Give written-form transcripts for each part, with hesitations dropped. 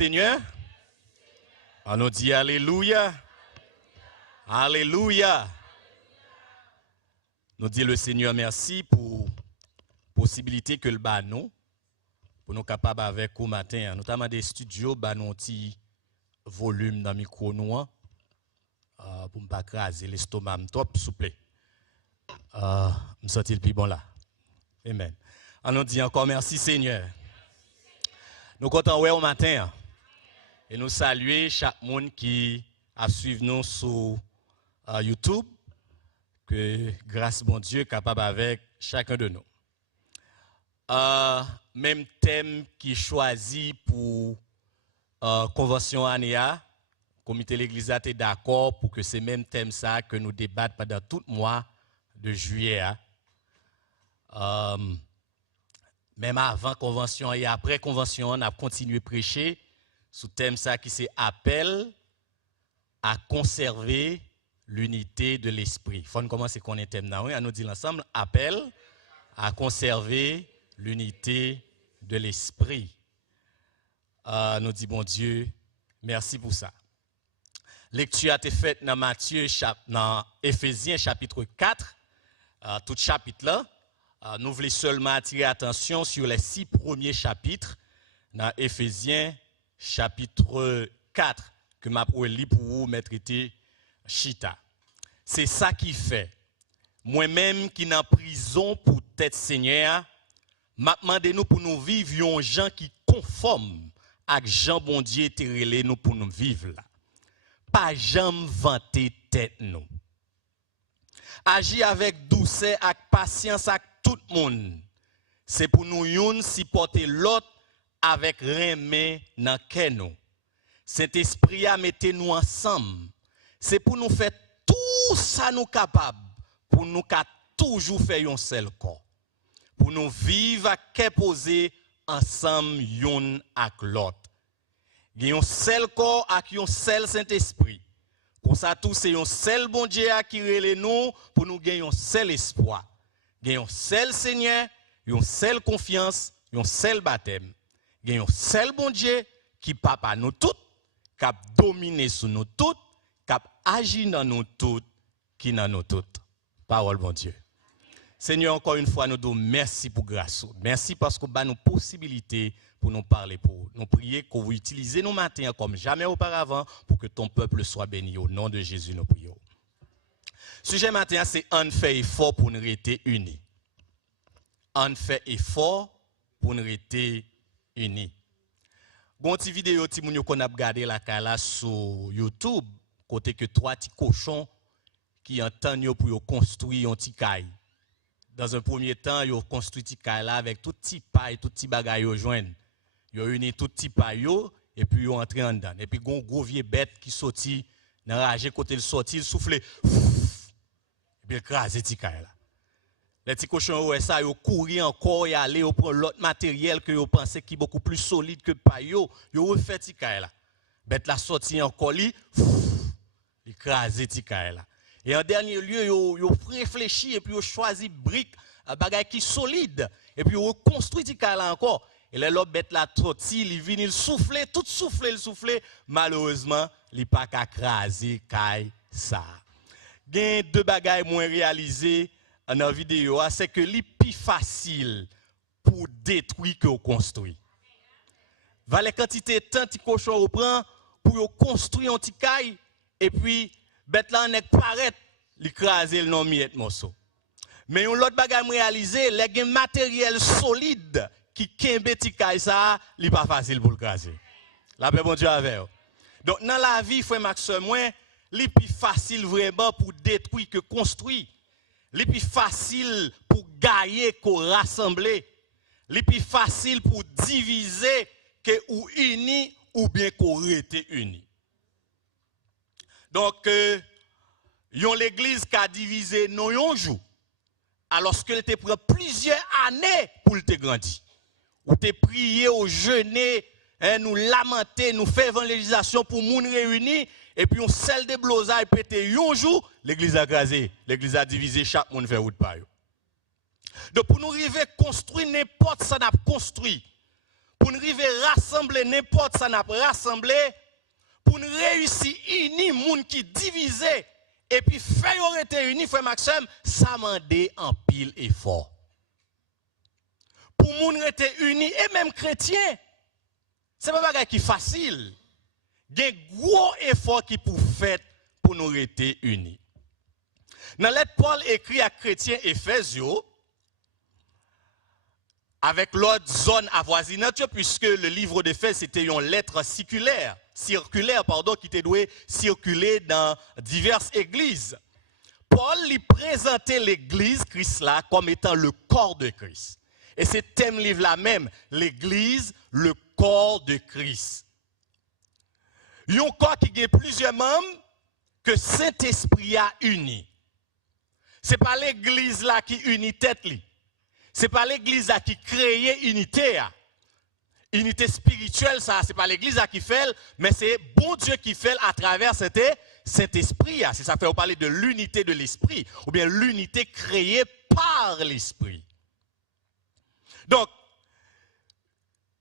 Seigneur. On nous dit Alléluia. Alléluia. Nous dit le Seigneur merci pour la possibilité que le bat nous, pour nous capables avec au matin, notamment des studios, bah nous petit volume dans le micro nous, pour ne pas craser l'estomac top, s'il vous plaît. Me senti le plus bon là. Amen. On nous dit encore merci Seigneur. Nous comptons au matin et nous saluer chaque monde qui a suivi nous sur YouTube. Que grâce mon Dieu capable avec chacun de nous. Même thème qui choisi pour convention ANEA, comité l'église est d'accord pour que c'est même thème ça que nous débattons pendant tout le mois de juillet. Même avant convention et après convention, on a continué à prêcher sous thème ça qui c'est appel à conserver l'unité de l'esprit. Il faut commencer qu'on est thème là, on nous dit ensemble appel à conserver l'unité de l'esprit. Nous dit bon Dieu, merci pour ça. Lecture a été faite dans Matthieu, dans Éphésiens chapitre 4, tout chapitre là. Nous voulons seulement attirer attention sur les 6 premiers chapitres dans Éphésiens chapitre 4 que m'a lu pour vous mettre été Chita. C'est ça qui fait. Moi-même qui en prison pour tête Seigneur, m'a demandé nous pour nous vivre un gens qui conforme avec Jean bon Dieu terrelé nous pour nous vivre là. Pas jamais vanter tête nous. Agir avec douceur, avec patience avec tout le monde. C'est pour nous yon supporter l'autre avec remè dans cœur nous. Cet esprit a metté nous ensemble. C'est pour nous faire tout ça nous capable, pour nous toujours faire un seul corps. Pour nous vivre à cœur posé ensemble yon avec l'autre. Il y a un seul corps avec un seul Saint-Esprit. Pour ça tout c'est un seul bon Dieu qui relève nous pour nous gagner un seul espoir. Gagner un seul Seigneur, une seule confiance, un seul baptême. Gagner un seul bon Dieu qui papa nous tous, qui a dominé sur nous tous, qui a agi dans nous tous, qui dans nous tous. Parole bon Dieu. Seigneur, encore une fois, nous disons merci pour grâce. Merci parce que vous avez nous possibilité pour nous parler, pour nous prier, que vous utilisez nos matins comme jamais auparavant pour que ton peuple soit béni. Au nom de Jésus, nous prions. Sujet matin, c'est on fait effort pour nous rester unis. On fait effort pour nous rester unis. Bon, petite vidéo qu'on a regardé la sur YouTube, côté que 3 petits cochons qui entendent pour construire un petit caille. Dans un premier temps, ils ont construit petit caille là avec tout petit paille, tout petit bagage au joindre. Ils ont uni tout petit paille et puis ils ont entré en dedans. Et puis un gros vieux bête qui sortit dans la rage côté le sorti, il soufflait. Et puis il crase petit caille là. Les petits cochons ouais ça, ils couru encore et aller au prendre l'autre matériel que ils pensaient qui est beaucoup plus solide que paille ils refait petit caille là. Bête la sorti encore il crase petit caille là. Et en dernier lieu, ils ont réfléchi et puis ils ont choisi briques, bagay qui solide. Et puis ils ont construit ce cas-là encore. Et là, l'autre bête la trotti, il vient, il souffle, tout souffle. Malheureusement, il n'a pas qu'à craser caille ça. Il y a 2 bagailles moins réalisées dans la vidéo, c'est que c'est plus facile pour détruire que construire. Va les quantités de temps que cochon reprend pour construire un petit caille et puis bête là nek paraît l'écraser le non miette morceau. Mais un l'autre bagage réalisé, les matériel solide qui kembe ti kay ça, li pas facile pour le craser. La paix bon Dieu avec. Donc dans la vie frère Maxime moi, li plus facile vraiment pour détruire que construire. Li plus facile pour gagner que rassembler. Li plus facile pour diviser que ou uni ou bien qu'on rete uni. Donc, l'église qui a divisé non un jour, alors qu'elle te prend plusieurs années pour te grandir. Ou te prier, ou jeûner, nous lamenter, nous faire évangélisation pour moun réunis, et puis on selle de blosailles pété un jour, l'église a grasé, l'église a divisé, chaque monde fait route par yo. Donc pour nous arriver à construire n'importe ça n'a construit. pour nous arriver à rassembler n'importe ça n'a pas rassemblé, pour nous réussir unis, monde qui divisé, et puis faire rester unis, frère Maxime, ça m'a dit en pile effort. Pour nous rester unis, et même chrétiens, c'est pas bagage qui est facile. Il y a un gros effort qui pour faire pour nous rester unis. Dans lettre Paul écrit à chrétiens Éphésiens, avec l'autre zone avoisinante, puisque le livre d'Éphèse c'était une lettre circulaire, qui devait circuler dans diverses églises. Paul lui présentait l'église Christ là comme étant le corps de Christ. Et c'est thème livre là même, l'église, le corps de Christ. Il y a un corps qui a plusieurs membres que Saint-Esprit a uni. Ce n'est pas l'église là qui unit tête li. Ce n'est pas l'église là qui crée unité. Unité spirituelle, ça, ce n'est pas l'église là qui fait, mais c'est bon Dieu qui fait à travers cet Saint-Esprit. C'est ça fait on parler de l'unité de l'esprit, ou bien l'unité créée par l'esprit. Donc,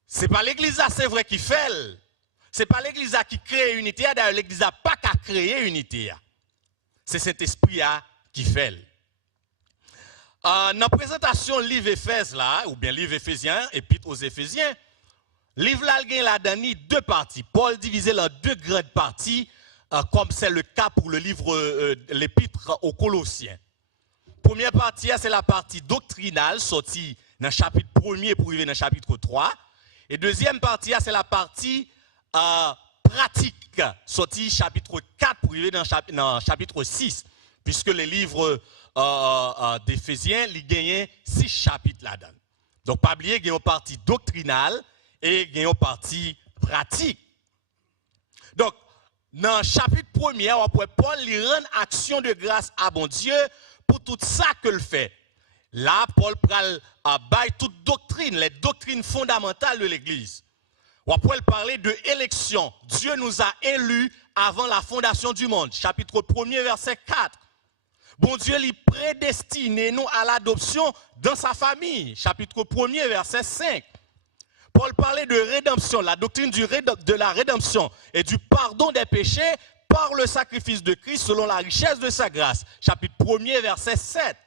ce n'est pas l'église là, c'est vrai, qui fait. Ce n'est pas l'église là qui crée unité. D'ailleurs, l'église n'a pas qu'à créer unité. C'est cet esprit qui fait. Dans la présentation livre Éphèse là, ou bien livre Éphésiens, épître aux Éphésiens, livre là il y a deux parties. Paul divisé en deux grandes parties, comme c'est le cas pour le livre l'épître aux Colossiens. Première partie, c'est la partie doctrinale, sortie dans le chapitre 1er pour arriver dans le chapitre 3. Et deuxième partie, c'est la partie pratique, sortie chapitre 4 pour arriver dans le chapitre 6, puisque les livres d'Éphésiens, il gagne 6 chapitres là-dedans. Donc, pas oublier qu'il y a une partie doctrinale et il y a une partie pratique. Donc, dans le chapitre 1er, Paul lui rend action de grâce à bon Dieu pour tout ça que le fait. Là, Paul prend bail toute doctrine, les doctrines fondamentales de l'Église. On peut parler de élection. Dieu nous a élus avant la fondation du monde. Chapitre 1er, verset 4. Bon Dieu lui prédestiné nous à l'adoption dans sa famille. Chapitre 1er, verset 5. Paul parlait de rédemption, la doctrine de la rédemption et du pardon des péchés par le sacrifice de Christ selon la richesse de sa grâce. Chapitre 1er, verset 7.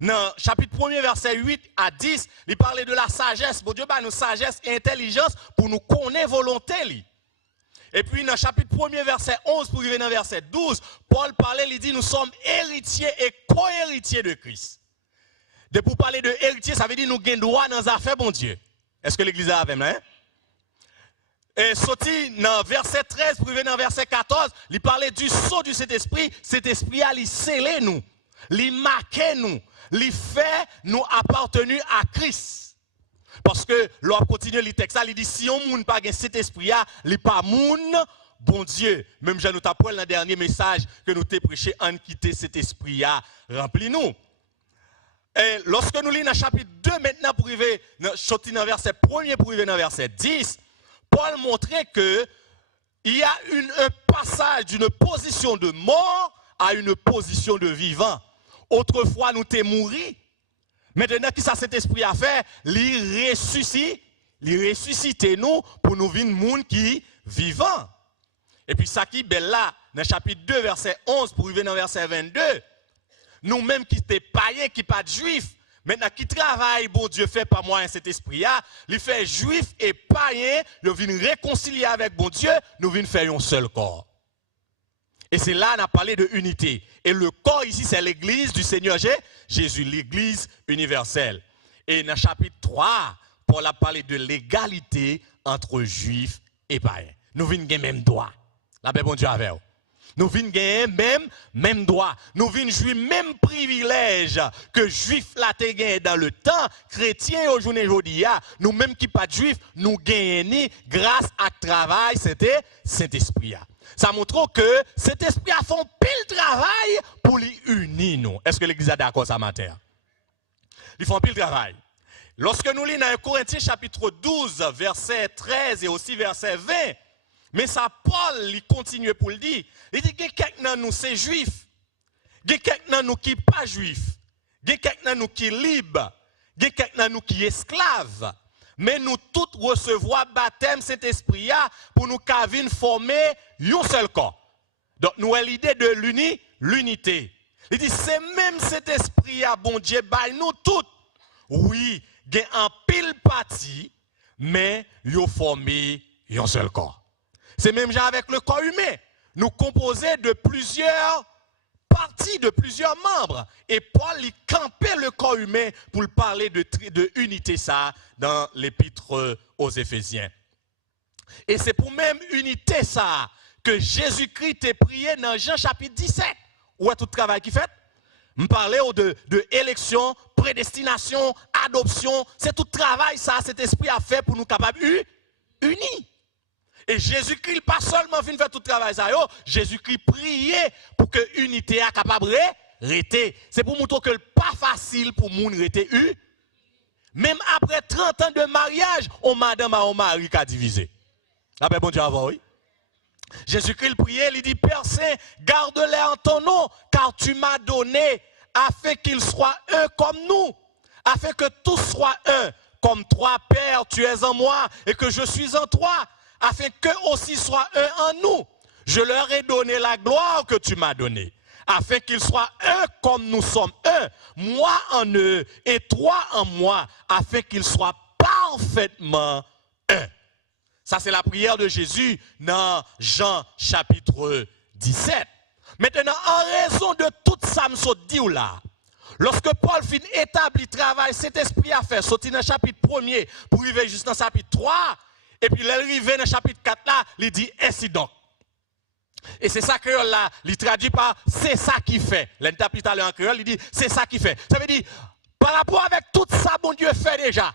Dans chapitre 1er, verset 8 à 10, il parlait de la sagesse. Bon Dieu, nous sagesse et intelligence pour nous connaître volonté. Et puis dans chapitre 1er, verset 11 pour arriver dans verset 12, Paul parlait, il dit, nous sommes héritiers et co-héritiers de Christ. De pour parler de héritier, ça veut dire nous gagnons droit dans les affaires, bon Dieu. Est-ce que l'église a avec moi? Et sorti dans verset 13 pour arriver dans verset 14, il parlait du sceau du Saint-Esprit. Cet esprit a scellé nous, il marqué nous, il fait nous appartenir à Christ. Parce que l'on continue le texte, il dit si on moun pas cet esprit là, il pas moun bon Dieu. Même Jean nous t'apprend dans le dernier message que nous t'ai prêché en quitter cet esprit là, rempli nous. Et lorsque nous lisons dans chapitre 2 maintenant pour arriver dans verset 1er pour arriver dans verset 10, Paul montrait que il y a un passage d'une position de mort à une position de vivant. Autrefois nous t'es mouru. Maintenant, qui ça cet esprit a fait? Il ressuscite nous pour nous vivre monde qui vivant. Et puis ça qui est là, dans le chapitre 2, verset 11, pour arriver dans verset 22, nous-mêmes qui sommes païens, qui ne sommes pas juifs, maintenant qui travaillent, bon Dieu fait par moi cet esprit-là, il fait juifs et païens, nous venons réconcilier avec bon Dieu, nous venons faire un seul corps. Et c'est là qu'on a parlé de unité. Et le corps ici, c'est l'église du Seigneur Jésus, l'église universelle. Et dans le chapitre 3, Paul a parlé de l'égalité entre juifs et païens. Nous venons gagner même droit. La paix, bon Dieu, avec vous. Nous venons gagner même droit. Nous venons jouir même privilège que juifs là te gagné dans le temps, chrétiens aujourd'hui, nous même qui pas de juifs, nous gagnons grâce à travail, c'était Saint-Esprit. Ça montre que cet esprit a fait un pile travail pour les unir nous. Est-ce que l'église est d'accord ça matin? Ils font pile travail. Lorsque nous lisons dans Corinthiens chapitre 12, verset 13 et aussi verset 20, mais ça Paul il continue pour le dire. Il dit que quelqu'un de nous c'est juif, quelqu'un de nous qui pas juif, quelqu'un de nous qui libre, quelqu'un de nous qui esclave. Mais nous tous recevoir baptême Saint-Esprit pour nous former un seul corps. Donc nous avons l'idée de l'unité. Il dit c'est même cet esprit bon Dieu by nous tous. Oui, il y a un pile parti, mais il a formé un seul corps. C'est même genre avec le corps humain. Nous composons de plusieurs parties, de plusieurs membres. Et Paul y campait le corps humain pour parler de unité ça dans l'épître aux Éphésiens. Et c'est pour même unité ça que Jésus-Christ est prié dans Jean chapitre 17. Où est tout le travail qu'il fait? Me parler de élection, prédestination, adoption. C'est tout le travail ça, cet esprit a fait pour nous capables unis. Et Jésus-Christ pas seulement venu faire tout le travail ça, Jésus-Christ priait pour que l'unité soit capable de rester. C'est pour montrer que ce n'est pas facile pour les gens rester unis. Même après 30 ans de mariage, on madame à un mari qui a divisé. Après bon Dieu avant, oui. Jésus-Christ priait, il dit, Père Saint, garde-les en ton nom, car tu m'as donné, afin qu'ils soient un comme nous, afin que tous soient un, comme toi, Père, tu es en moi, et que je suis en toi, afin qu'eux aussi soient un en nous. Je leur ai donné la gloire que tu m'as donnée, afin qu'ils soient un comme nous sommes un, moi en eux, et toi en moi, afin qu'ils soient parfaitement un. Ça, c'est la prière de Jésus dans Jean chapitre 17. Maintenant, en raison de tout ça, je dis là, lorsque Paul finit établir le travail, cet esprit a fait, sorti dans le chapitre 1er pour arriver juste dans le chapitre 3, et puis l'arrivée dans le chapitre 4 là, il dit ainsi donc. Et c'est ça que là, il traduit par c'est ça qui fait. L'interprétation en créole, il dit c'est ça qui fait. Ça veut dire, par rapport avec tout ça, bon Dieu fait déjà.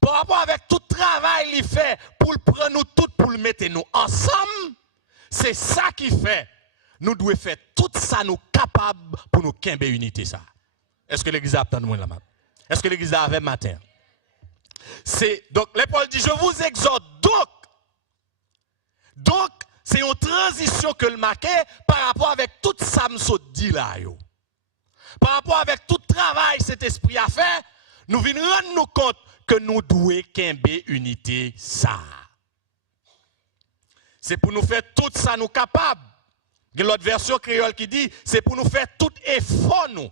Par rapport avec tout le travail qu'il fait pour le prendre nous tous, pour le mettre nous ensemble, c'est ça qui fait. Nous devons faire tout ça nous capables pour nous quimber unité ça. Est-ce que l'église a entendu là? Est-ce que l'église a avec matin? Donc, Paul dit, je vous exhorte donc, c'est une transition que le marqué par rapport avec tout ça me dit là. Par rapport avec tout le travail que cet esprit a fait, nous venons rendre nous compte que nous devons quimber unité ça. C'est pour nous faire tout ça nous capables. Il y a l'autre version créole qui dit, c'est pour nous faire tout effort nous.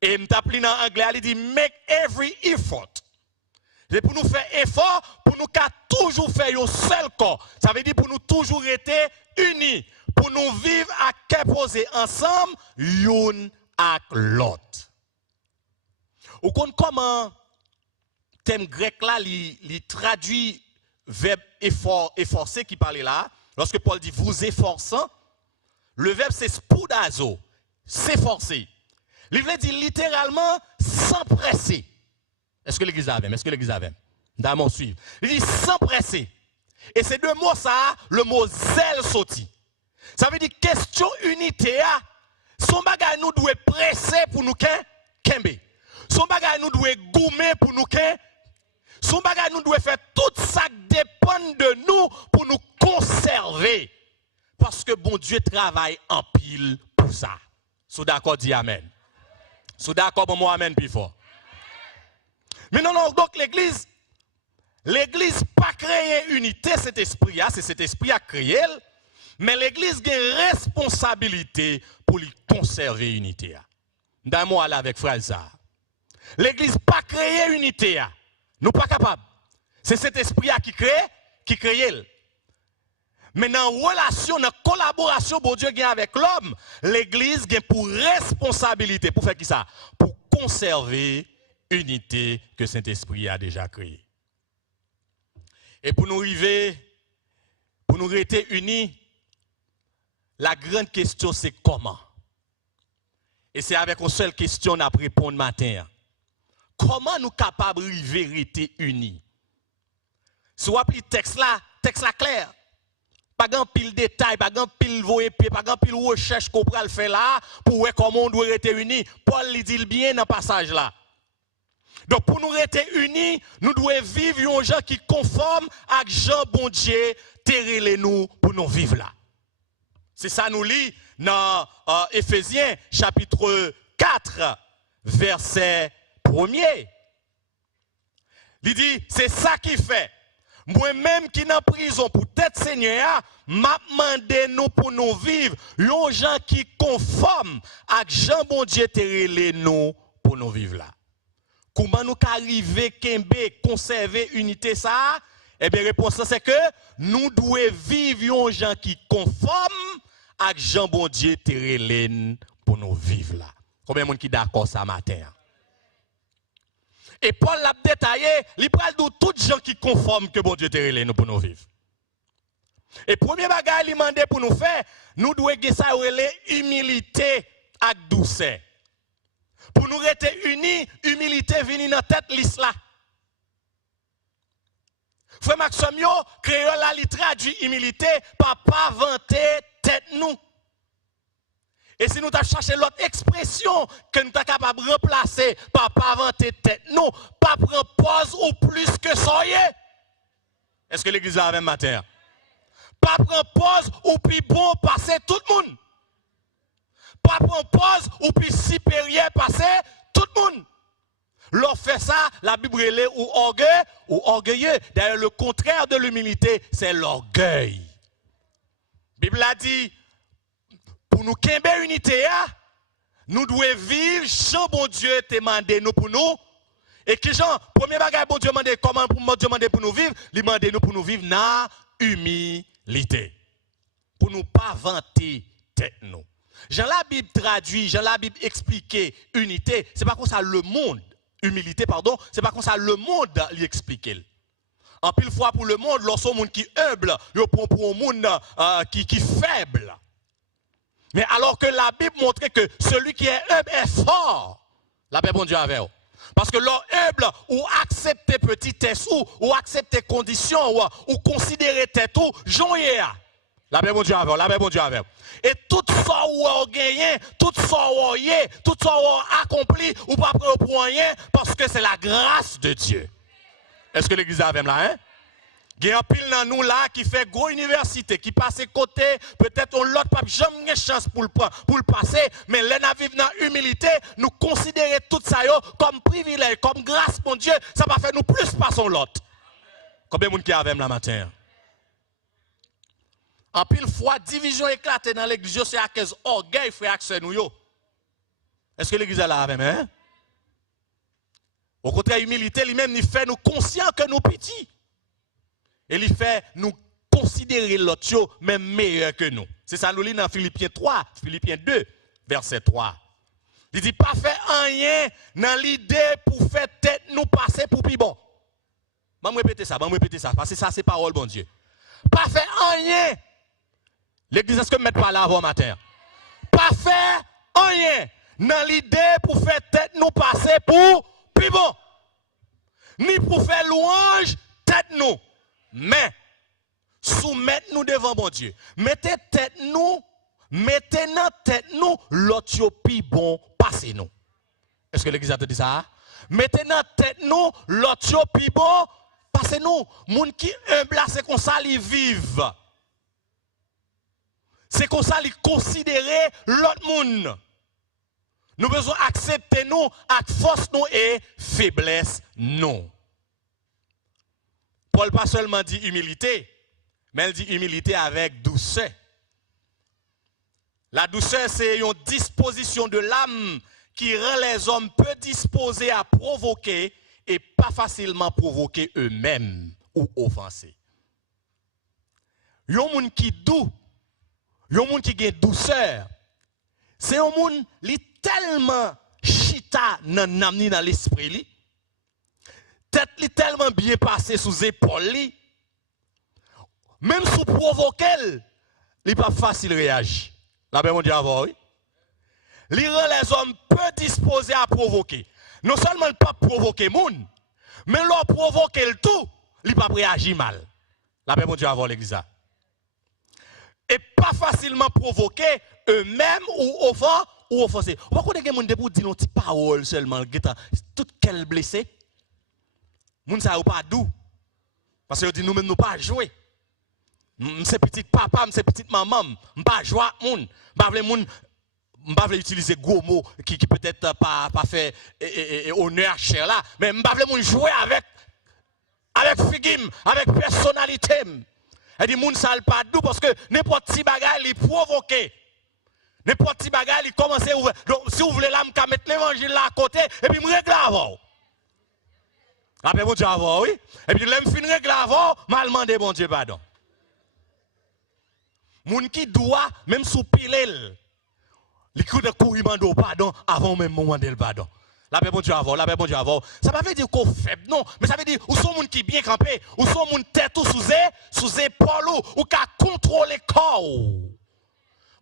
Et m'tappli en anglais, il dit, make every effort. C'est pour nous faire effort, pour nous toujours faire un seul corps. Ça veut dire pour nous toujours être unis, pour nous vivre à qu'imposer ensemble, l'un avec l'autre. Ou comment thème grec là, il traduit verbe efforcer qui parlait là. Lorsque Paul dit vous efforçant, le verbe c'est spoudazo, s'efforcer. Il veut dire littéralement s'empresser. Est-ce que l'église a même? Est-ce que l'église a même? D'abord suivre. Il dit s'empresser. Et ces deux mots ça, le mot zèle sorti. Ça veut dire question unité. Son bagage nous doit presser pour nous kembe. Son bagage nous doit goumer pour nous son bagage nous doit faire tout ça dépend de nous pour nous conserver. Parce que bon Dieu travaille en pile pour ça. Sous d'accord dit amen. Sous d'accord pour moi amen plus fort. Mais non, donc l'église pas créé unité, cet esprit, c'est cet esprit a créé, mais l'église a une responsabilité pour lui conserver unité. D'ailleurs, là avec frère Zah. L'église pas créé unité, nous pas capables. C'est cet esprit qui crée. Mais dans relation, dans collaboration, bon Dieu a avec l'homme, l'église a pour responsabilité, pour faire qui ça? Pour conserver unité que Saint-Esprit a déjà créée. Et pour nous rester unis, la grande question c'est comment? Et c'est avec une seule question qu'on a répondre matin. Comment nous capables de rester unis? Si vous appelez texte là clair. Pas grand pile détail, pas grand pile voyer pied, pas grand pile recherche qu'on peut le faire là pour voir comment on doit rester unis. Paul le dit bien dans le passage là. Donc pour nous rester unis, nous devons vivre un gens qui conforme à Jean bon Dieu, terrez nous pour nous vivre là. C'est ça nous lit dans Éphésiens chapitre 4 verset 1er. Il dit, c'est ça qui fait. Moi-même qui dans prison pour tête Seigneur, m'a demandé nous pour nous vivre, yon gens qui conforme avec Jean bon Dieu te nous pour nous vivre là. Comment nous arriver kembe conserver unité ça? Eh bien réponse c'est que nous devons vivre yon gens qui conforme avec Jean bon Dieu te pour nous vivre là. Combien de monde qui d'accord ça matin? Et Paul l'a détaillé, il parle de tous les gens qui conforment que bon Dieu te relève nous pour nous vivre. Et premier bagage il demande pour nous faire, nous devons avoir ça humilité et douceur. Pour nous rester unis, humilité vient dans tête liste là. Frère Maxime yo, créole là, il traduit humilité par pas vanter tête nous. Et si nous avons cherché l'autre expression que nous sommes capables de remplacer par pas vanter tête, nous, pas prendre pause ou plus que soyez. Est-ce que l'église a la même matin? Pas prendre pause ou plus bon passer tout le monde. Pas prendre pause ou plus supérieur passer tout le monde. Leur fait ça, la Bible est ou orgueil ou orgueilleux. D'ailleurs, le contraire de l'humilité, c'est l'orgueil. La Bible a dit, pour nous kembe unité, nous devons vivre, Jean bon Dieu te demandé nous pour nous. Et que Jean, premier bagage bon Dieu demande comment pour Dieu demande pour nous vivre, il demande nous pour nous vivre dans humilité. Pour nous pas vanter tête nous. Jean la Bible traduit, Jean la Bible explique unité, c'est pas comme ça le monde, humilité pardon, c'est pas comme ça le monde lui explique. En pile fois pour le monde, lorsqu'on monde qui humble, il prend pour un monde qui faible. Mais alors que la Bible montre que celui qui est humble est fort, la paix bon Dieu avec vous. Parce que l'homme humble ou accepter petit test ou accepter conditions ou considérer tête ou joyer. La paix bon Dieu avec vous, la paix bon Dieu avec vous. Et tout ça ou a gagné, tout ça ou a tout ça ou accompli ou pas pour rien parce que c'est la grâce de Dieu. Est-ce que l'église a avec là hein? Il y a un pile dans nous là qui fait gros université, qui passe côté, peut-être on l'autre pas jamais chance pour le passer, mais les gens vivent dans l'humilité, nous considérer tout ça comme privilège, comme grâce mon Dieu, ça va faire nous plus passer l'autre. Combien de monde qui a avec la matin? En pile fois, division éclatée dans l'église, c'est à cause orgueil, frère, accès nous yo. Est-ce que l'église est là avec hein? Au contraire, humilité, lui-même, il fait nous conscients que nous petits. Et il fait nous considérer l'autre même meilleur que nous. C'est ça nous lit dans Philippiens 3, Philippiens 2, verset 3. Il dit pas faire rien dans l'idée pour faire tête nous passer pour plus bon. Je vais répéter ça, parce que ça c'est parole bon Dieu. Pas faire rien. L'église est-ce que mettre pas là avant matin. Pas faire rien dans l'idée pour faire tête nous passer pour plus bon. Ni pour faire louange tête nous. Mais, soumettez-nous devant bon Dieu. Mettez dans tête nous, l'autre plus bon, passez-nous. Est-ce que l'église a dit ça? Mettez dans tête nous, l'autre plus bon, passez-nous. Moun qui humble, c'est comme ça, ils vivent. C'est comme ça, ils considèrent l'autre monde. Nous devons accepter nous, avec force nous et faiblesse nous. Paul pas seulement dit humilité, mais il dit humilité avec douceur. La douceur, c'est une disposition de l'âme qui rend les hommes peu disposés à provoquer et pas facilement provoquer eux-mêmes ou offenser. Yon moun qui doux, yon moun qui a douceur, c'est un moun qui tellement chita dans l'esprit li. Tête li tellement bien passé sous épaules li. Même sous provoquer, il pas facile réagir. La paix mon Dieu avant, oui. Il rend les hommes peu disposés à provoquer. Non seulement il pas provoquer moun, mais leur provoquer le tout, il pas réagir mal. La paix mon Dieu avant l'église. Et pas facilement provoquer eux-mêmes ou offenser. On va connaître des gens pour dire une petite parole seulement, tout quel blessé. Moun sa ou pas doux. Parce que dit nous même nous pas jouer. C'est petit papa, c'est petite maman, on pas jouer moun. M'pa vle utiliser gros mots qui peut-être pas fait honneur cher là, mais m'pa vle moun jouer avec avec figim, avec personnalité. Elle dit, moun sal pas doux parce que n'importe petit bagage, il provoque. N'importe petit bagage, il commence à ouvrir. Donc, si vous voulez là, je mettre l'évangile là à côté, et puis je règle avant. Après, bon Dieu avant, oui. Et puis, je finis règle avant, je demande bon Dieu pardon. Moun qui doit, même sous pilel, il court de courir pardon avant même moment de pardon. La paix bon Dieu avant, la paix bon Dieu avant. Ça ne veut pas dire qu'on faible, non. Mais ça veut dire, où sont moun qui bien campé, où sont moun tête ou sous épaule, ou qui contrôle le corps.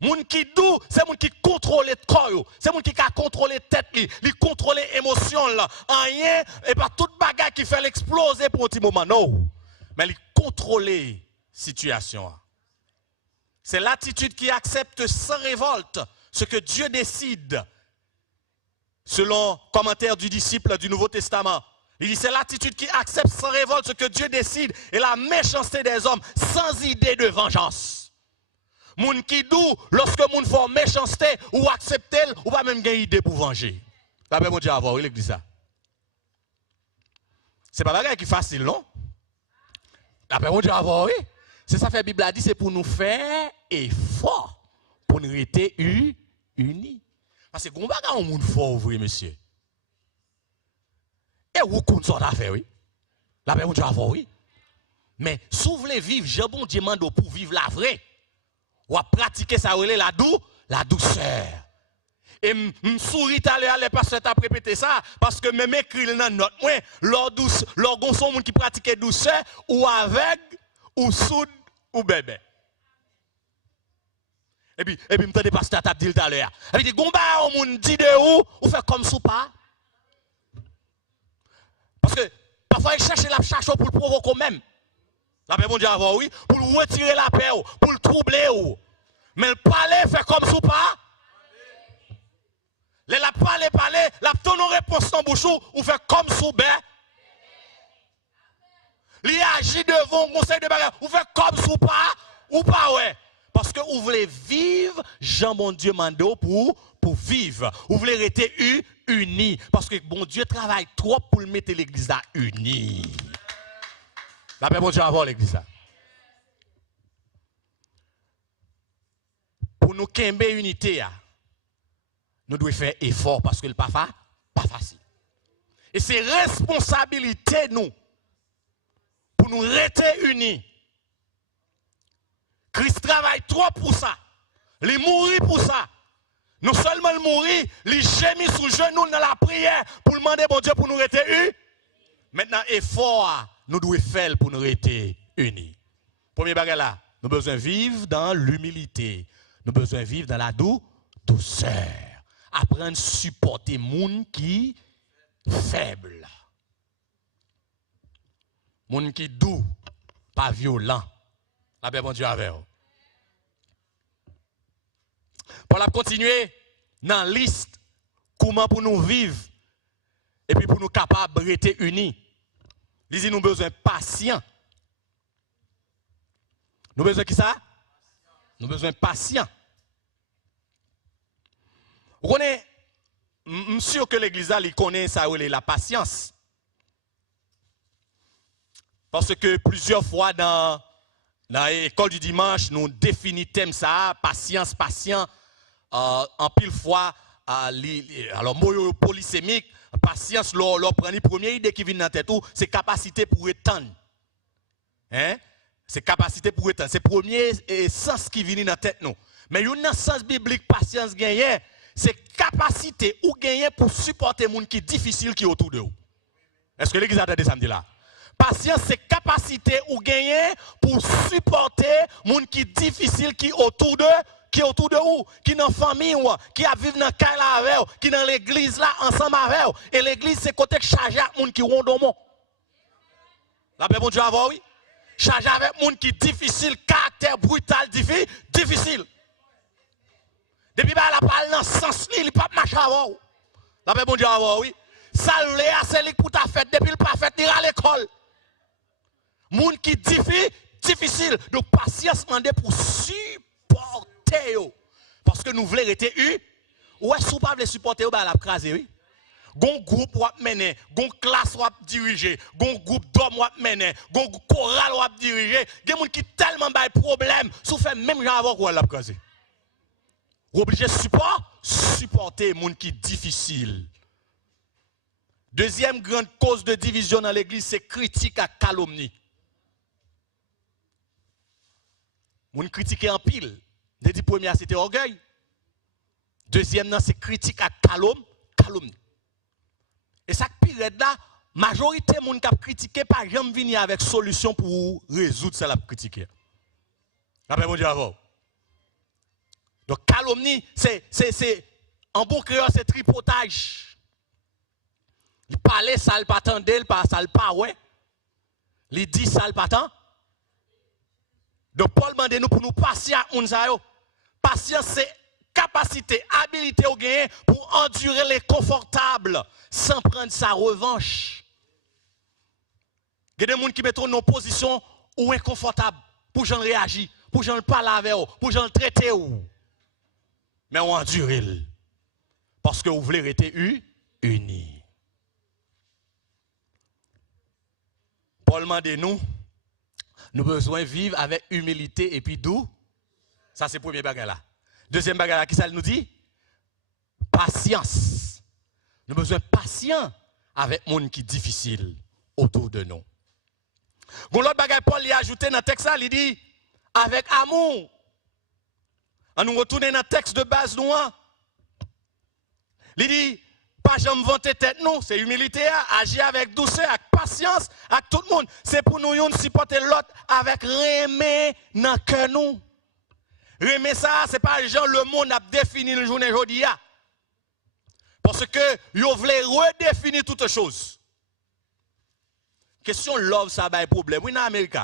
Moun qui dou, c'est moun qui contrôle le corps. C'est moun qui contrôle la tête, qui contrôle les émotions. Rien, et pas toute bagarre qui fait l'exploser pour un petit moment, non. Mais il contrôle la situation. C'est l'attitude qui accepte sans révolte ce que Dieu décide. Selon le commentaire du disciple du Nouveau Testament, il dit c'est l'attitude qui accepte sans révolte ce que Dieu décide et la méchanceté des hommes sans idée de vengeance. Moun qui dou, lorsque moun font méchanceté ou accepter, ou pas même gagner idée pour venger. La paix mon Dieu avoir, il dit ça. C'est pas bagage qui est facile, non? La paix mon Dieu avoir, oui. C'est ça que la Bible a dit, c'est pour nous faire effort, pour nous rester unis. Parce que on va gagner un monde fort, oui, monsieur. Et vous comptez ça faire, oui. La paix, mon Dieu, avoir, oui. Mais si vous voulez vivre, j'ai bon Dieu mando pour vivre la vraie. Ou à pratiquer ça, la douceur. Et je souris à l'heure, les pasteurs t'ont répété ça, parce que même écrit dans notre moins, leur gonson qui pratique douceur, ou avec, ou soude, ou bébé. Et puis, je me pasteur t'a dit tout à l'heure. Et puis, gomba, on dit de où, ou fait comme ça pas. Parce que, parfois, il cherche la cherche pour le provoquer même. La paix, bon Dieu, avoir, oui, pour le retirer la paix, pour le troubler. Mais le parler, fait comme ça pas. La parler, la donne une réponse dans bouche ou fait comme ça, ben. Il agit devant un conseil de bagarre, ou fait comme ça pas, ou pas, ouais. Parce que vous voulez vivre, Jean bon Dieu mando pour vivre. Vous voulez rester unis. Parce que bon Dieu travaille trop pour mettre l'église là unie. La paix bon Dieu avoir l'église là. Pour nous qu'aimer unité, nous devons faire effort parce que le pas facile. Et c'est responsabilité nous pour nous rester unis. Christ travaille trop pour ça. Il mourit pour ça. Non seulement il mourit, il gémit sous genou dans la prière pour demander bon Dieu pour nous rester unis. Maintenant, effort, nous devons faire pour nous rester unis. Premier bagage là, nous avons besoin de vivre dans l'humilité. Nous avons besoin de vivre dans la douceur. Apprendre à supporter les gens qui sont faibles. Les gens qui sont doux, pas violents. La paix, bon Dieu, avec vous. Pour la continuer dans la liste, comment pour nous vivre et puis pour nous capables de rester unis. Lisez, nous avons besoin de patience. Nous avons besoin de qui ça? Nous avons besoin de patience. Vous connaissez, je suis sûr que l'église connaît ça, la patience. Parce que plusieurs fois dans l'école du dimanche, nous définissons thème ça, patience, patient. En pile fois, alors, mot polysémique, patience, leur première idée qui vient dans la tête, c'est capacité pour étendre. Hein? C'est capacité pour étendre. C'est le premier sens qui vient dans la tête. Nous. Mais il y a un sens biblique, patience gagnée, c'est capacité ou gagner pour supporter les gens qui sont difficiles qui sont autour de vous. Est-ce que l'église a entendu samedi là? Patience, c'est capacité ou gagner pour supporter les gens qui sont difficiles qui sont autour de vous, qui dans la famille, qui vivent dans le cas là, qui dans l'église là, ensemble avec vous. Et l'église, c'est côté chargé avec les gens qui sont dans le monde. La paix, bon Dieu, avoir, oui. Chargé avec les gens qui sont difficiles, caractère brutal, difficile. Depuis que la parole dans le sens, il ne peut pas marcher avant. La paix, bon Dieu, avoir, oui. Ça, c'est pour ta fête. Depuis le pas fait, il à l'école. Moun qui difficile. Donc, patience, demandez pour supporter. Parce que nous voulons rester ou est-ce que vous ne pouvez supporter, la craser, oui. gon groupe wap mener, gon classe wap diriger, gon groupe d'hommes wap mener, gon chorale wap diriger, gen moun qui tellement bay problème, sou fait même jan avant quoi l'a crasé. Ou obligé supporter moun qui difficile. Deuxième grande cause de division dans l'église, c'est critique à calomnie. Moun critiquer en pile. Dit première c'était orgueil. Deuxième c'est critique à calomnie. Et ça pire là, majorité moun qui critiquer pas jamais venir avec solution pour résoudre ça la critiquer. Après bon Dieu avant. Donc calomnie c'est en bon créole c'est tripotage. Il parlait ça le pas tendel, ça le pas ouais. Il dit ça le pas tant. Donc Paul demande nous pour nous patients moun sa yo. Patience c'est capacité, habilité au gain pour endurer les confortables sans prendre sa revanche. Il y a des gens qui mettent nos positions ou inconfortables pour j'en réagir, pour j'en parler avec eux, pour j'en traiter ou. Mais on endure parce que vous voulez rester unis. Paul demande nous besoin de vivre avec humilité et puis doux. Ça c'est le premier bagage là. Deuxième bagage là, qui ça nous dit? Patience. Nous avons besoin de patience avec les gens qui sont difficiles autour de nous. L'autre bagage Paul y a ajouté dans le texte là, il dit avec amour. On nous retourne dans le texte de base nous. Il dit pas jamais vanter tête nous, c'est humilité, agir avec douceur, avec patience, avec tout le monde. C'est pour nous supporter l'autre avec remet dans cœur nous. Remet ça, c'est pas genre le monde a défini le journée aujourd'hui. Parce que vous voulez redéfinir toutes choses. Question love, ça a un problème. Oui, en Amérique.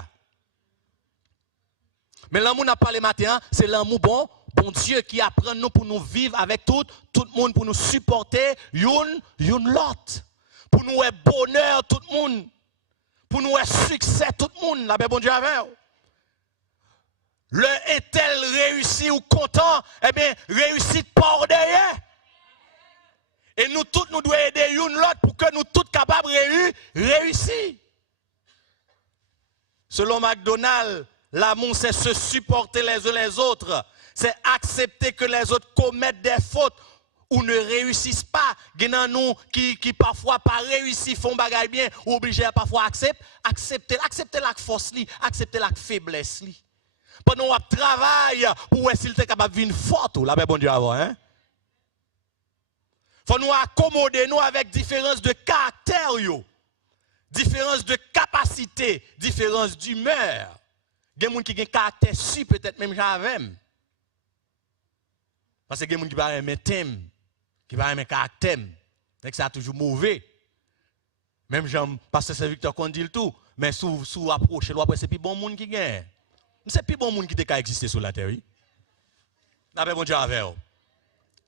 Mais l'amour n'a pas les matins, c'est l'amour bon Dieu qui apprend nous pour nous vivre avec tout le monde, pour nous supporter, l'autre. Pour nous avoir bonheur, tout le monde. Pour nous avoir succès, tout le monde. La bon Dieu avec. Le est-elle réussi ou content? Eh bien, réussite par derrière. Et nous tous, nous devons aider l'autre pour que nous tous capables de réussir. Selon McDonald's, l'amour, c'est se supporter les uns les autres. C'est accepter que les autres commettent des fautes ou ne réussissent pas. Il y a nous qui parfois pas réussissent, font bagaille bien, ou obligés à parfois accepter la force, accepter la faiblesse. Pendant qu'on travaille pour essayer d'être capable de vivre forte, la paix bon Dieu avant. Hein? Faut nous accommoder nous avec différence de caractère, différence de capacité, différence d'humeur. Il y a des gens qui ont un caractère si peut-être même j'avais. Parce que il y a des gens qui parlent un thème, qui parlent un caractère, donc ça toujours mauvais. Même Jean, pasteur Saint-Victor qu'on dit le tout, mais sous approche, c'est plus bon monde qui gagne. C'est plus bon monde qui peut exister sur la terre. La paix bon Dieu avec vous.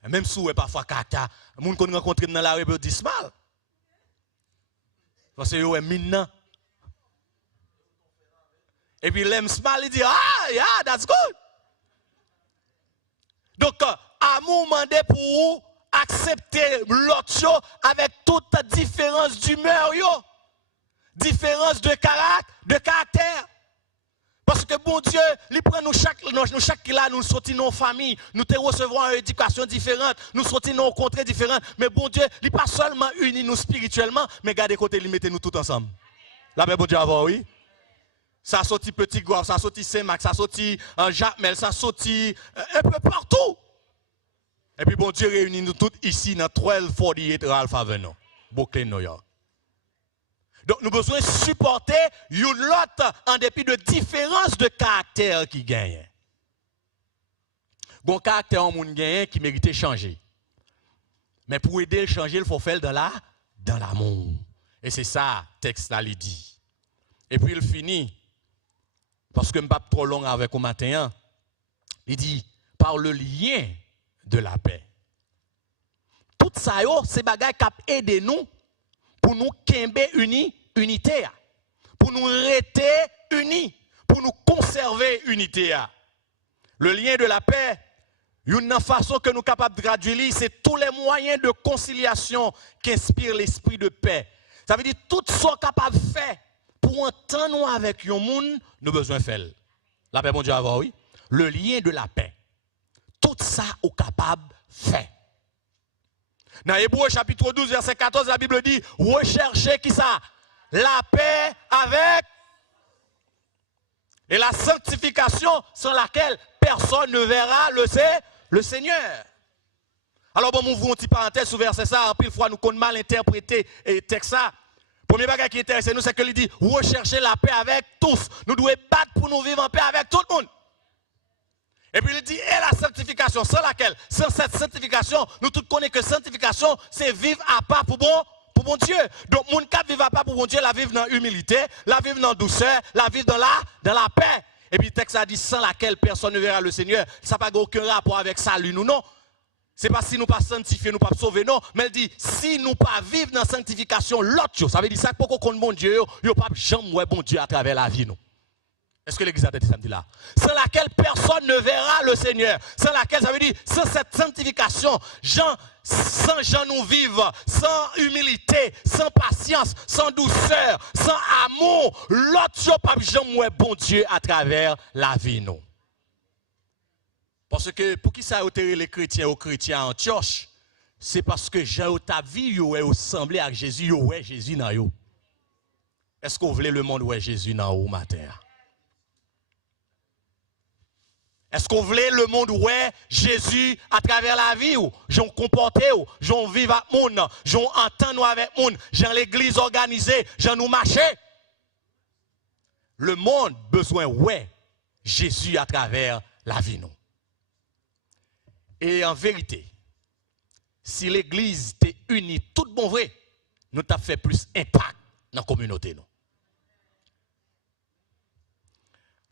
Même si vous parfois caractère, les gens qu'on rencontre dans la rue peuvent dire mal. Parce que vous êtes maintenant. Et puis l'aime smile, il dit yeah, that's good. Donc amour mandé pour vous accepter l'autre avec toute différence d'humeur, différence de caractère. Parce que bon Dieu, il prend nous chaque là, nous sortons nos familles, nous te recevons une éducation différente, nous sortons nos contrées différentes. Mais bon Dieu, il n'est pas seulement uni nous spirituellement, mais gardez côté, il mettez nous tous ensemble. La paix bon Dieu avant, oui. Ça sorti Petit Gouave, ça sorti Saint-Marc, ça sorti Jacmel, ça sorti un peu partout. Et puis bon Dieu réunit nous tous ici dans 1248 Ralph Avenue, Brooklyn, New York. Donc nous avons besoin de supporter l'autre en dépit de différences de caractère qui gagnent. Bon caractère en monde gagne qui mérite changer. Mais pour aider à changer, il faut faire dans l'amour. Et c'est ça le texte là il dit. Et puis il finit parce que je ne suis pas trop long avec au matin. Il dit par le lien de la paix. Tout ça c'est bagaille qui aide nous pour nous kembe unité, pour nous rester unis, pour nous conserver unité. Le lien de la paix Une façon que nous sommes capables de traduire, c'est tous les moyens de conciliation qu'inspire l'esprit de paix. Ça veut dire tout ce qu'on est capable de faire pour entendre avec un monde, nous avons besoin de faire. La paix, mon Dieu, avoir, oui. Le lien de la paix. Tout ça, on est capable de faire. Dans Hébreux chapitre 12, verset 14, la Bible dit, recherchez qui ça? La paix avec et la sanctification sans laquelle personne ne verra le Seigneur. Alors bon, m'ouvre une petite parenthèse sous verset ça, en pile fois nous connaissons mal interprété et texte ça. Premier bagage qui intéresse nous, c'est que il dit, recherchez la paix avec tous. Nous devons battre pour nous vivre en paix avec tout le monde. Et puis il dit, et la sanctification, sans laquelle, sans cette sanctification, nous tous connaissons que sanctification, c'est vivre à part pour bon Dieu. Donc, mon cap vivre à part pour bon Dieu, la vivre dans l'humilité, la vivre dans la douceur, la vivre dans la paix. Et puis le texte a dit, sans laquelle personne ne verra le Seigneur. Ça n'a pas aucun rapport avec salut, nous, non. Ce n'est pas si nous ne pas sanctifier, nous ne pas sauver, non. Mais elle dit, si nous ne pas vivre dans la sanctification, l'autre, ça veut dire ça, pour qu'on connaisse bon Dieu, il n'y a pas jamais bon Dieu à travers la vie, nous. Est-ce que l'église a dit samedi là? Sans laquelle personne ne verra le Seigneur. Sans laquelle, ça veut dire, sans cette sanctification, sans gens nous vivre, sans humilité, sans patience, sans douceur, sans amour, l'autre n'a pas jamais bon Dieu à travers la vie, nous. Parce que, pour qui ça a été les chrétiens aux chrétiens en Antioche, c'est parce que Jean ta vie, vous semblé à Jésus, vous Jésus dans vous. Est-ce que vous voulez le monde où Jésus dans vous matin? Est-ce qu'on voulait le monde où Jésus à travers la vie ou j'en comporté ou j'en vivre avec monde, j'en entendre avec monde, j'en l'église organisée, j'en nous marcher. Le monde besoin Jésus à travers la vie nous. Et en vérité, si l'église était unie tout bon vrai, nous t'a fait plus impact dans la communauté nous.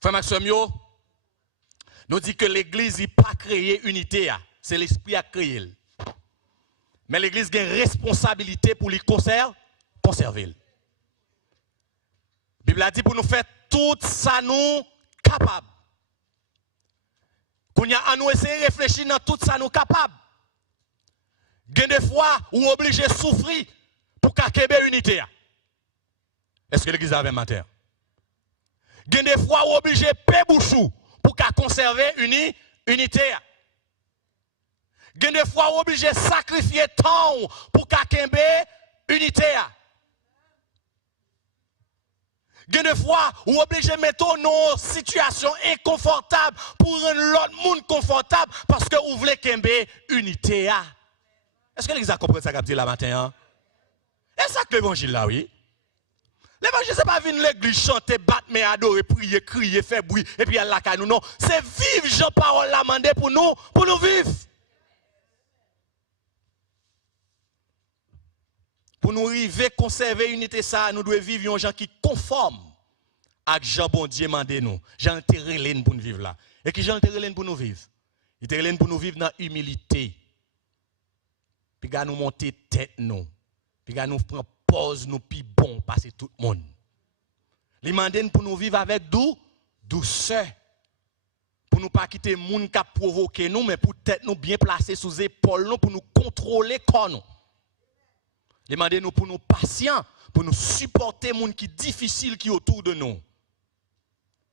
Frère Maxime yo, nous dit que l'église n'a pas créé unité, c'est l'esprit qui a créé. Mais l'église a une responsabilité pour les conserver. La Bible a dit pour nous faire tout ça nous capable. Qu'on y a à nous essayer de réfléchir dans tout ça nous capable. Il y a des fois où obligé de souffrir pour qu'il y ait unité. Est-ce que l'église avait matin? Il y a des fois où obligé de payer bouchou pour conserver unité. Il y a des fois où obligé de sacrifier temps pour qu'il unité. Il y a des fois où obligé de mettre nos situations inconfortables pour rendre l'autre monde confortable parce que vous voulez qu'il y ait unité. Est-ce que l'église a compris ça qu'a dit la matin? Est-ce que l'évangile là, oui? L'évangile, ce n'est pas venir l'église chanter, battre, mais adorer, prier, crier, faire bruit, et puis elle la nous. Non, c'est vivre Jean-Parole la mandé pour nous vivre. Pour nous arriver, conserver l'unité, ça, nous devons vivre un gens qui conforme avec Jean bon Dieu mandé nous. Jean terrelène pour nous vivre là. Et qui Jean terrelène pour nous vivre? Il terrelène pour nous vivre dans l'humilité. Puis gars nous monter tête nous. Puis gars nous prend pause nous puis bon passer tout le monde. Les mandats pour nous vivre avec douceur. Pour nous pas quitter le monde qui a provoqué nous, mais pour tête nous bien placer sous épaules nous pour nous contrôler corps nous. Les mandats nous pour nous patients, pour nous supporter le monde qui est difficile qui est autour de nous.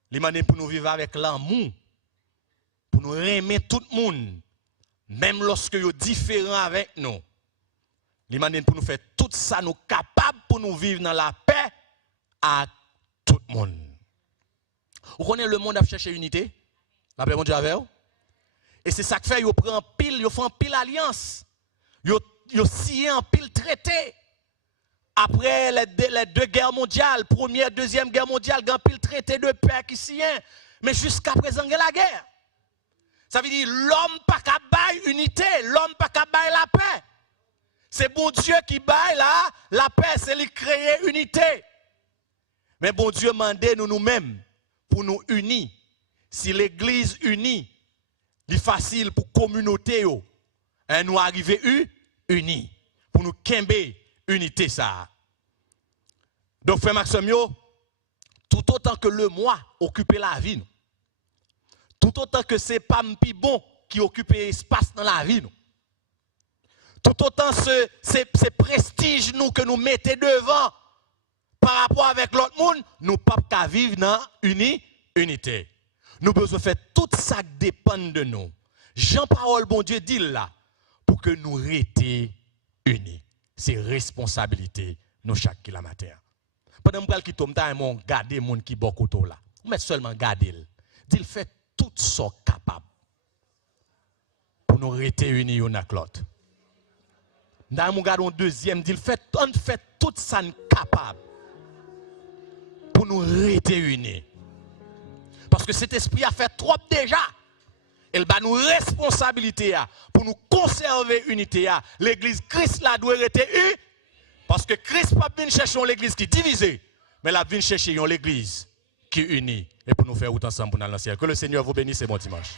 Les mandats pour nous vivre avec l'amour, pour nous aimer tout le monde, même lorsque ils sont différents avec nous. Les mandats pour nous faire tout ça, nous capables pour nous vivre dans la paix à tout le monde. Vous connaissez le monde à chercher unité? La paix, mon Dieu, avec vous? Et c'est ça que fait, ils prennent pile, ils font pile alliance. Ils signent en pile traité. Après les deux guerres mondiales, première, deuxième guerre mondiale, il y a un pile traité de paix qui signe. Mais jusqu'à présent, il y a la guerre. Ça veut dire l'homme pas qu'à bailler unité, l'homme pas qu'à bailler la paix. C'est bon Dieu qui baille la paix, c'est lui créer unité. Mais bon Dieu mandé nous-mêmes pour nous unir. Si l'église unie, c'est facile pour la communauté nous arriver unis. Pour nous kembe unité ça. Donc frère Maxime, tout autant que le moi occupe la vie, tout autant que c'est pas m'pi bon qui occupe espace dans la vie. Nous. Tout autant ce prestige nous que nous mettons devant par rapport avec l'autre monde, nous ne pouvons pas vivre dans unité. Nous besoin faire tout ça qui dépend de nous. Jean-Parole, bon Dieu, dit là, pour que nous restions unis. C'est responsabilité, nous chaque kilomètre. Pendant que je tombe, je garde les gens qui sont beaucoup là. Mais seulement garder. Il fait tout ça capable pour nous rester unis l'un avec l'autre. Dans mon gardon deuxième, il fait tout ça capable pour nous rester unis. Parce que cet esprit a fait trop déjà. Il va nous responsabilité pour nous conserver l'unité. L'église Christ là doit rester unie. Parce que Christ n'a pas venu chercher l'église qui est divisée, mais il a venu chercher l'église qui est unie. Et pour nous faire autant ensemble pour nous dans le ciel. Que le Seigneur vous bénisse et bon dimanche.